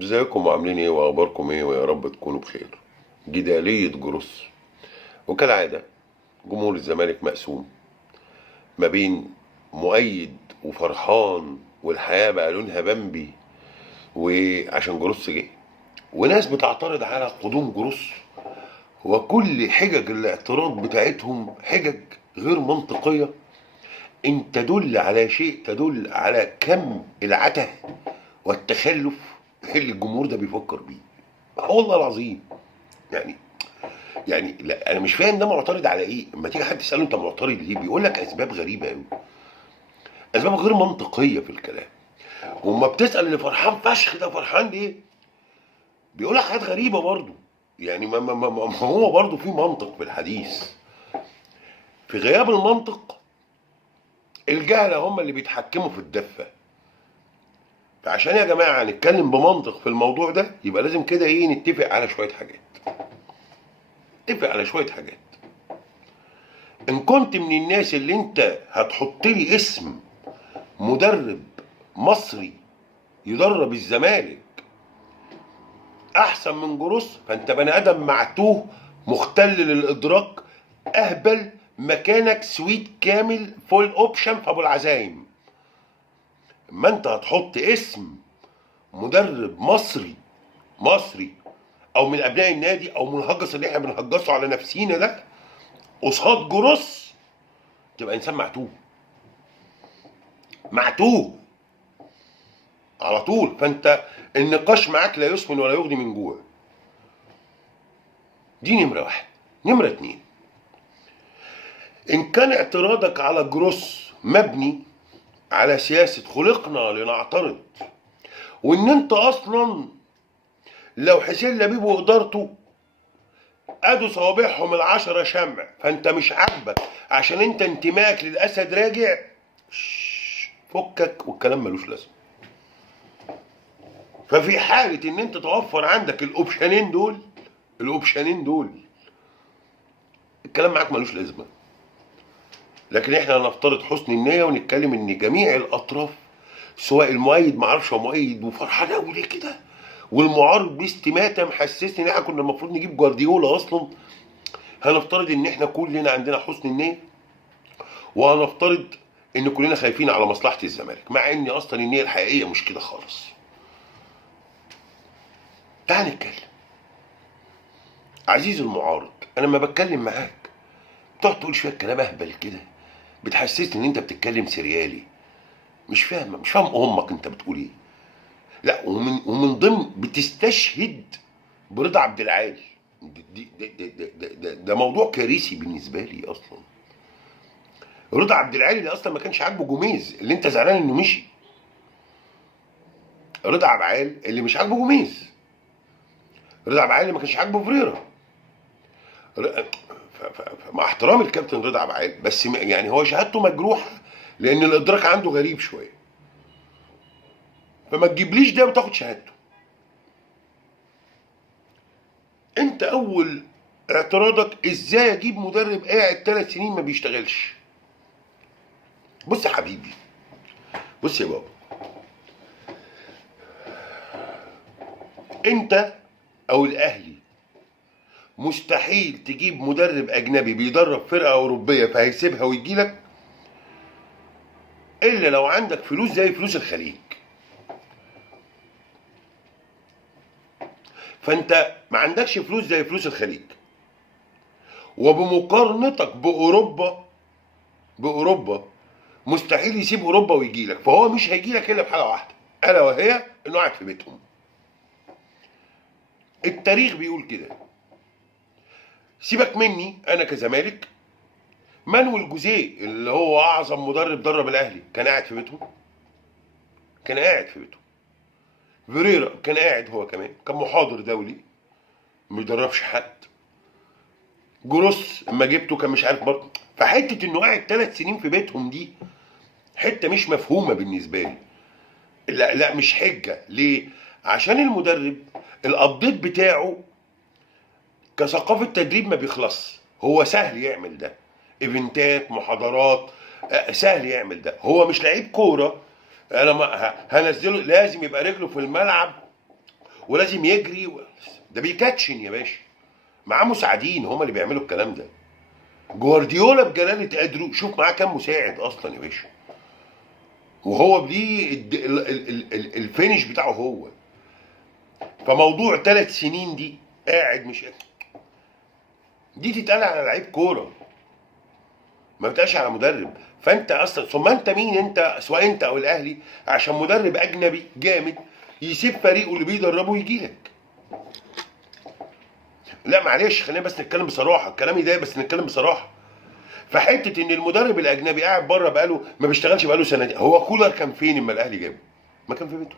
ازيكم وعاملين ايه واخباركم ايه ويا رب تكونوا بخير. جدالية جروس، وكالعادة جمهور الزمالك مقسوم ما بين مؤيد وفرحان والحياة بقى لونها بمبي وعشان جروس جه، وناس بتعترض على قدوم جروس، وكل حجج الاعتراض بتاعتهم حجج غير منطقية. ان تدل على شيء تدل على كم العته والتخلف اللي الجمهور ده بيفكر بيه. والله العظيم، يعني لا انا مش فاهم ده معترض على ايه. اما تيجي حد تساله انت معترض ليه، بيقول لك اسباب غريبه قوي، اسباب غير منطقيه في الكلام. واما بتسال اللي فرحان فشخ ده فرحان ليه، بيقول لك حاجات غريبه برضه. يعني ما هو برضه في منطق في الحديث. في غياب المنطق الجهله هم اللي بيتحكموا في الدفه. فعشان يا جماعه نتكلم بمنطق في الموضوع ده يبقى لازم كده ايه، نتفق على شويه حاجات. نتفق على شويه حاجات. ان كنت من الناس اللي انت هتحط لي اسم مدرب مصري يدرب الزمالك احسن من جروس، فانت بني ادم معتوه مختل للادراك، اهبل، مكانك سويت كامل فول اوبشن في ابو العزايم. اما انت هتحط اسم مدرب مصري او من ابناء النادي او من الهجس اللي احنا بنهجسه على نفسينا ده قصاد جروس، تبقى انسان معتوه على طول. فانت النقاش معاك لا يسمن ولا يغني من جوع. دي نمرة واحد. نمرة اتنين، ان كان اعتراضك على جروس مبني على سياسة خلقنا لنعترض، وان انت اصلا لو حسين لبيب وادارته ادوا صوابعهم العشرة شمع فانت مش عاجبك عشان انت انتمائك للاسد راجع، فكك والكلام ملوش لازمه. ففي حالة ان انت توفر عندك الاوبشنين دول الكلام معاك ملوش لازمه. لكن احنا هنفترض حسن النيه ونتكلم ان جميع الاطراف، سواء المؤيد معرفش هو مؤيد وفرحان قوي ليه كده، والمعارض باستماته محسسني ان احنا كنا المفروض نجيب جوارديولا اصلا. هنفترض ان احنا كلنا عندنا حسن النيه، وهنفترض ان كلنا خايفين على مصلحه الزمالك، مع ان اصلا النيه الحقيقيه مش كده خالص. تعال نتكلم. عزيزي المعارض، انا لما بتكلم معاك بتقعد تقول شويه كلام اهبل كده، بتحسسني ان انت بتتكلم سريالي. مش فاهم امك انت بتقول ايه. لا، ومن ضمن بتستشهد برضا عبد العال. ده موضوع كارثي بالنسبه لي اصلا. رضا عبد العال اللي اصلا ما كانش عاجبه جوميز، اللي انت زعلان انه مشي. رضا عبد العال اللي مش عاجبه جوميز، رضا عبد العال اللي ما كانش عاجبه فريرا. مع احترامي الكابتن رضا عبد العال، بس يعني هو شهادته مجروحه لان الادراك عنده غريب شويه. فما تجيبليش ده وتاخد شهادته. انت اول اعتراضك ازاي اجيب مدرب قاعد 3 سنين ما بيشتغلش. بص يا حبيبي، بص يا بابا، انت او الاهلي مستحيل تجيب مدرب اجنبي بيدرب فرقه اوروبيه فهيسيبها ويجي لك الا لو عندك فلوس زي فلوس الخليج. فانت ما عندكش فلوس زي فلوس الخليج، وبمقارنتك باوروبا مستحيل يسيب اوروبا ويجي لك. فهو مش هيجي لك الا بحاجه واحده، الا وهي انه قاعد في بيتهم. التاريخ بيقول كده. سيبك مني انا كزمالك، مانويل جوزيه اللي هو اعظم مدرب درب الاهلي كان قاعد في بيته. كان قاعد في بيته. فيريرا كان قاعد هو كمان، كان محاضر دولي ما بيدربش حد. جروس اما جبته كان مش عارف برضه. فحته انه قاعد 3 سنين في بيتهم دي حته مش مفهومه بالنسبه لي. لا مش حجه. ليه؟ عشان المدرب الابديت بتاعه كثقافه تدريب ما بيخلص. هو سهل يعمل ده، ايفنتات، محاضرات، سهل يعمل ده. هو مش لعيب كوره انا ما هنزله لازم يبقى رجله في الملعب ولازم يجري ده بيكاتشن يا باشا، معاه مساعدين هم اللي بيعملوا الكلام ده. جوارديولا بجلاله قدره شوف معاه كام مساعد اصلا يا باشا، وهو ليه الفينش بتاعه هو. فموضوع 3 سنين دي قاعد مش دي تتقال على لعيب كوره، ما بتقالش على مدرب. فانت اصلا ثم انت مين انت، سواء انت او الاهلي، عشان مدرب اجنبي جامد يسيب فريقه اللي بيدربه ويجي لك؟ لا معلش خلينا بس نتكلم بصراحه، الكلام يضايق بس نتكلم بصراحه. فحته ان المدرب الاجنبي قاعد بره بقاله ما بيشتغلش بقاله سنتين، هو كولر كان فين اما الاهلي جابه؟ ما كان في بيته.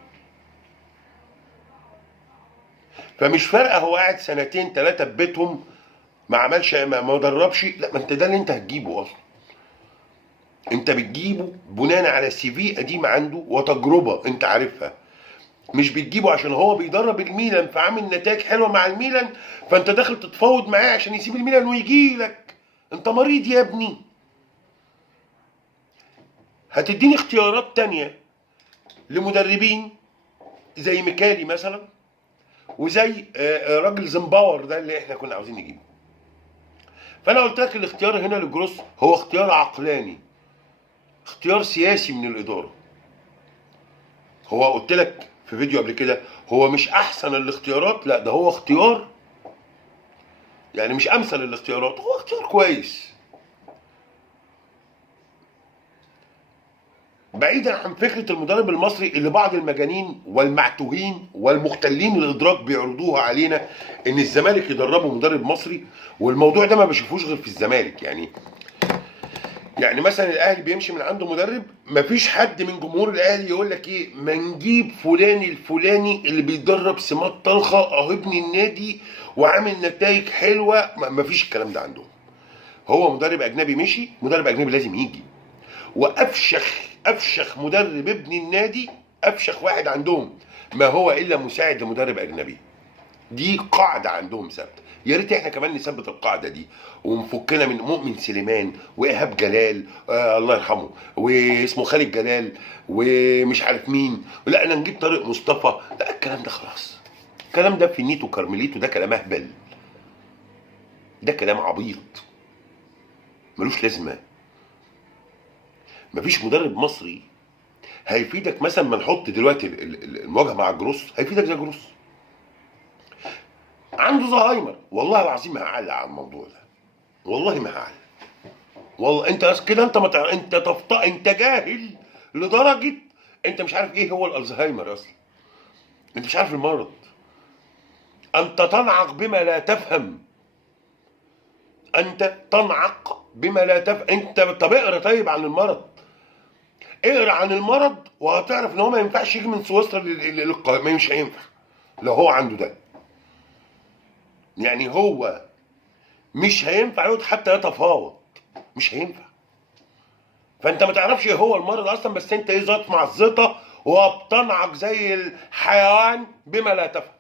فمش فارقه هو قاعد سنتين 3 في بيتهم ما عملش ما دربش، لا ما انت ده اللي انت هتجيبه اصلا. انت بتجيبه بناء على سي في قديم عنده وتجربه انت عارفها، مش بتجيبه عشان هو بيدرب الميلان فعامل نتائج حلوه مع الميلان فانت داخل تتفاوض معاه عشان يسيب الميلان ويجي لك. انت مريض يا ابني. هتديني اختيارات تانية لمدربين زي ميكالي مثلا، وزي راجل زنباور ده اللي احنا كنا عاوزين نجيبه. فانا قلت لك الاختيار هنا لجروس هو اختيار عقلاني، اختيار سياسي من الاداره. هو قلت لك في فيديو قبل كده هو مش احسن الاختيارات، لا ده هو اختيار يعني مش امثل الاختيارات، هو اختيار كويس. بعيدا عن فكره المدرب المصري اللي بعض المجانين والمعتوهين والمختلين الادراك بيعرضوها علينا ان الزمالك يدربه مدرب مصري، والموضوع ده ما بشوفوش غير في الزمالك. يعني مثلا الاهلي بيمشي من عنده مدرب، مفيش حد من جمهور الاهلي يقول لك ايه ما نجيب فلان الفلاني اللي بيدرب سمات طلخه او ابن النادي وعامل نتائج حلوه، مفيش الكلام ده عندهم. هو مدرب اجنبي مشي، مدرب اجنبي لازم يجي. وافشخ مدرب ابن النادي، افشخ واحد عندهم ما هو الا مساعد لمدرب اجنبي. دي قاعده عندهم ثابته، يا ريت احنا كمان نثبت القاعده دي ونفكنا من مؤمن سليمان وايهاب جلال الله يرحمه واسمه خالد جلال ومش عارف مين، لا انا نجيب طارق مصطفى، لا الكلام ده خلاص. الكلام ده في نيتو كارميليتو ده كلام اهبل، ده كلام عبيط ملوش لازمه. مفيش مدرب مصري هيفيدك. مثلا ما نحط دلوقتي المواجهه مع جروس، هيفيدك زي جروس. عنده زهايمر، والله العظيم ما هعلق على الموضوع ده، والله ما هعلق. والله انت كده انت انت جاهل لدرجه انت مش عارف ايه هو الالزهايمر اصلا، انت مش عارف المرض، انت تنعق بما لا تفهم، انت تنعق بما لا تفهم. انت طب اقرا طيب عن المرض، اقرا عن المرض وهتعرف ان هو ما ينفعش يجي من سويسرا للقاهره، مش هينفع لو هو عنده ده. يعني هو مش هينفع يقعد حتى يتفاوض، مش هينفع. فانت ما تعرفش ايه هو المرض اصلا، بس انت ايه ذات معزته وبتنعق زي الحيوان بما لا تفهم.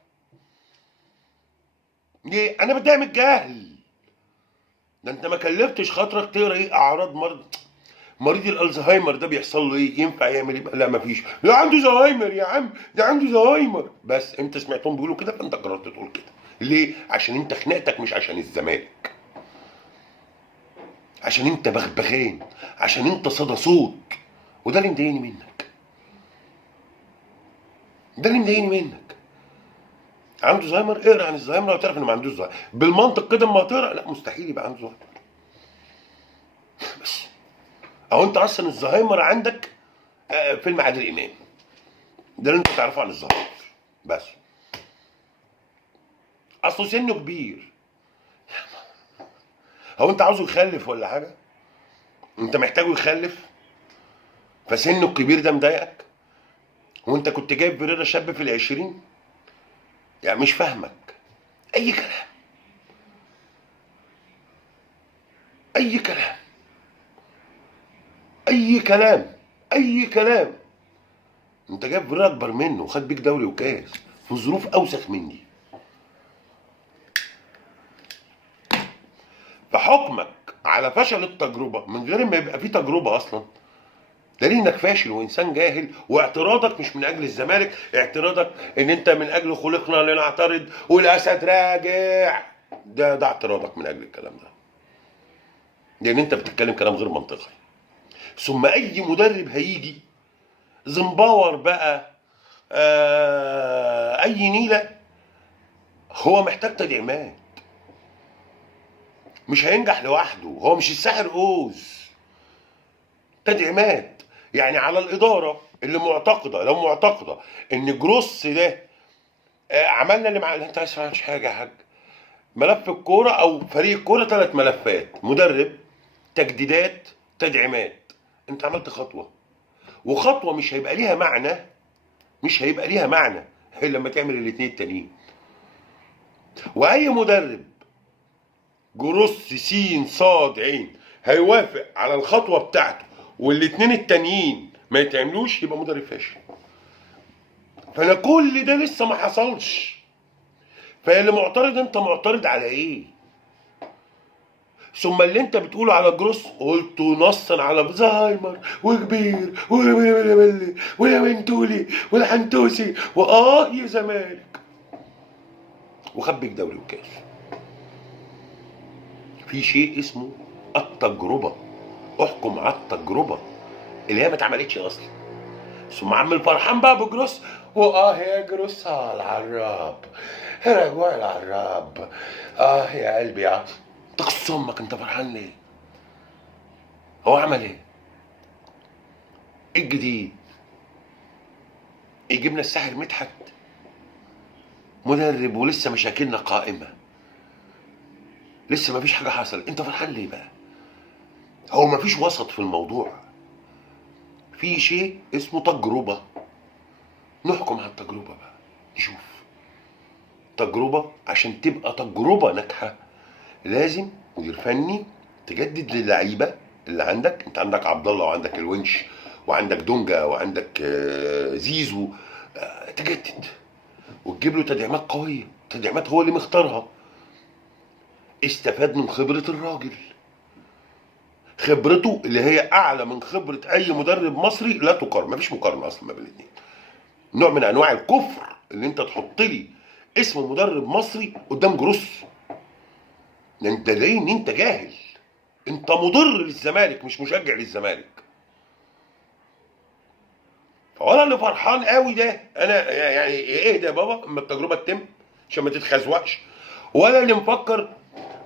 ليه؟ انا بتضايق من الجهل. ده انت ما كلفتش خاطرك تقرا ايه اعراض مريض الالزهايمر ده بيحصل له ايه، ينفع يعمل ايه؟ لا مفيش، لا عنده زهايمر يا عم، ده عنده زهايمر. بس انت سمعتهم بيقولوا كده فانت قررت تقول كده. ليه؟ عشان انت خناقتك مش عشان الزمالك، عشان انت بغبغان، عشان انت صدى صوت. وده اللي مضايقني منك، ده اللي مضايقني منك. عنده زهايمر، اقرا عن الزهايمر وتعرف انه ما عندوش زهايمر. بالمنطق كده اما تقرا لا مستحيل يبقى عنده زهايمر. بس او انت اصلا الزهايمر عندك فيلم عادل امام، ده اللي انت تعرفه عن الزهايمر بس. اصله سنه كبير. هو انت عاوزه يخلف ولا حاجه؟ انت محتاجه يخلف فسنه الكبير ده مضايقك؟ وانت كنت جايب فيريرا شاب في العشرين؟ يعني مش فاهمك. اي كلام، اي كلام، اي كلام، اي كلام. انت جايب فيريرا اكبر منه وخد بيك دوري وكاس في ظروف اوسخ من دي. فحكمك على فشل التجربه من غير ما يبقى في تجربه اصلا، دليل انك فاشل وانسان جاهل، واعتراضك مش من اجل الزمالك، اعتراضك ان انت من اجل خلقنا لنعترض والاسد راجع. ده اعتراضك من اجل الكلام ده، لان انت بتتكلم كلام غير منطقي. ثم اي مدرب هيجي زمباور بقى، اي نيله، هو محتاج تدعيمات، مش هينجح لوحده، هو مش الساحر اوز. تدعيمات. يعني على الاداره اللي معتقده، لو معتقده ان جروس ده عملنا اللي مع انت عايز تعملش حاجه يا حاج. ملف الكوره او فريق الكوره 3 ملفات: مدرب، تجديدات، تدعيمات. انت عملت خطوه، وخطوه مش هيبقى ليها معنى، مش هيبقى ليها معنى الا لما تعمل الاثنين التانيين. واي مدرب جروس س ص ع هيوافق على الخطوه بتاعته والاثنين التانيين ما يتعملوش، يبقى مدرب فاشل. فانا كل ده لسه ما حصلش. فاللي معترض، انت معترض على ايه؟ ثم اللي انت بتقوله على جروس قلته نصا على زهايمر وكبير ويا منتولي والحنتوسي يا زمالك، وخد بيك دوري وكاس. في شيء اسمه التجربه، احكم على التجربه اللي هي ما اتعملتش اصلا. ثم عم الفرحان بقى بجروس، يا جروس العراب، يا رجوع العراب، يا قلبي يا تقص امك، انت فرحان ليه؟ هو عمل ايه؟ ايه الجديد؟ يجيبنا الساحر مدحت مدرب ولسه مشاكلنا قائمه، لسه ما فيش حاجه حصلت، انت فرحان ليه بقى؟ هو ما فيش وسط في الموضوع. في شيء اسمه تجربه، نحكم على التجربه بقى، نشوف تجربه. عشان تبقى تجربه ناجحه لازم مدير فني تجدد للعيبه اللي عندك. انت عندك عبد الله وعندك الونش وعندك دونجا وعندك زيزو، تجدد وتجيب له تدعيمات قويه، تدعيمات هو اللي مختارها. استفاد من خبره الراجل، خبرته اللي هي اعلى من خبره اي مدرب مصري، لا تقارن، مفيش مقارنه اصلا ما بين الاثنين. نوع من انواع الكفر اللي انت تحط لي اسم مدرب مصري قدام جروس. انت ليه ان انت جاهل؟ انت مضر للزمالك مش مشجع للزمالك. فانا اللي فرحان قوي ده، انا يعني ايه ده يا بابا اما التجربه تتم عشان ما تتخزوقش، ولا اللي مفكر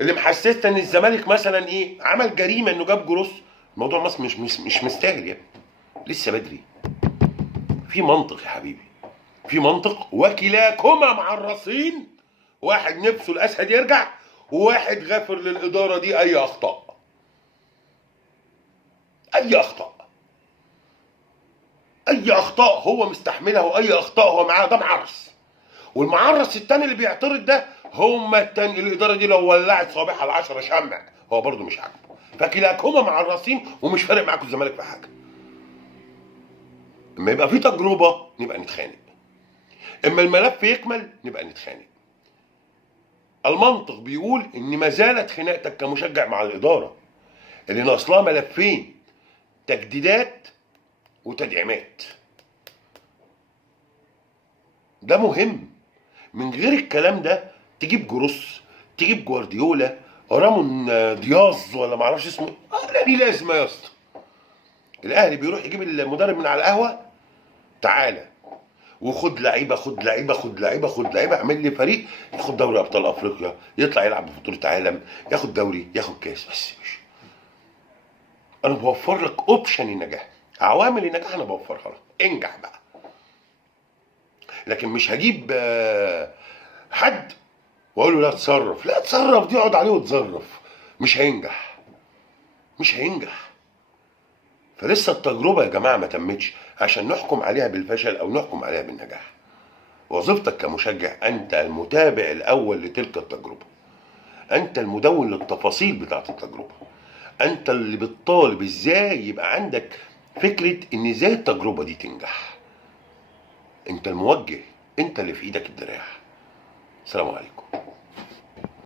اللي محسسنا ان الزمالك مثلا ايه عمل جريمه انه جاب جروس. الموضوع مش مستاهل يعني، لسه بدري. في منطق يا حبيبي، في منطق، وكلاكما معرصين. واحد نفسه الاسد يرجع، وواحد غافر للاداره دي اي اخطاء، اي اخطاء، اي اخطاء هو مستحملها، واي اخطاء هو معاه، ده معرس. والمعرس التاني اللي بيعترض ده هما التاني الاداره دي لو ولعت صابعها ال10 شمع هو برضه مش عاجبه. فكلاكما معرسين ومش فارق معاكم الزمالك في حاجه. اما يبقى في تجربه نبقى نتخانق، اما الملف يكمل نبقى نتخانق. المنطق بيقول ان ما زالت خناقتك كمشجع مع الاداره اللي ناقص ملفين: تجديدات وتدعيمات. ده مهم. من غير الكلام ده تجيب جروس، تجيب جوارديولا، رامون دياز ولا معرفش اسمه، لا دي لازمه يا اسطى. الاهلي بيروح يجيب المدرب من على القهوه، تعالى وخد لعيبه، خد لعيبه، خد لعيبه، خد لعيبه، اعمل لي فريق ياخد دوري ابطال افريقيا، يطلع يلعب ببطوله عالم، ياخد دوري، ياخد كاس. بس مش انا بوفر لك اوبشن النجاح، عوامل النجاح انا بوفرها لك، انجح بقى. لكن مش هجيب حد واقول له لا تصرف، لا تصرف دي اقعد عليه وتصرف، مش هينجح، مش هينجح. فلسه التجربه يا جماعه ما تمتش عشان نحكم عليها بالفشل او نحكم عليها بالنجاح. وظيفتك كمشجع انت المتابع الاول لتلك التجربه، انت المدون للتفاصيل بتاعت التجربه، انت اللي بتطالب ازاي يبقى عندك فكره ان ازاي التجربه دي تنجح. انت الموجه، انت اللي في ايدك الدراع. السلام عليكم.